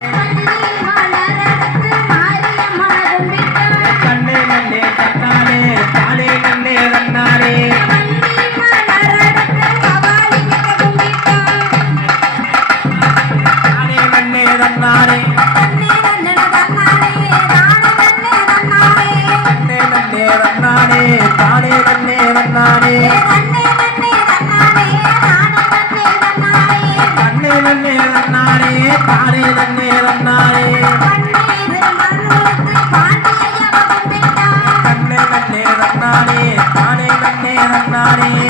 கண்ணே রে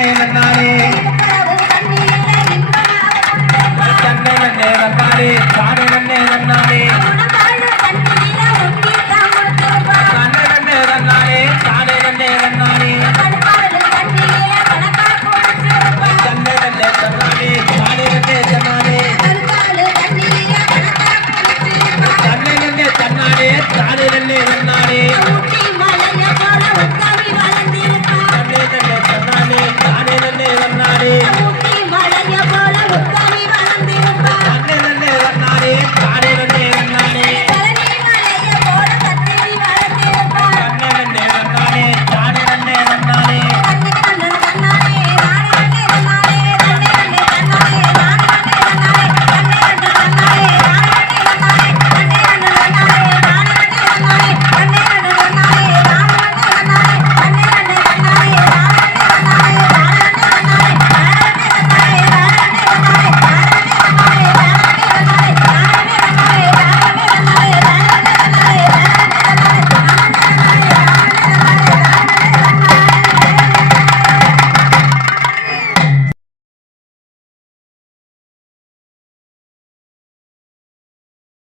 name and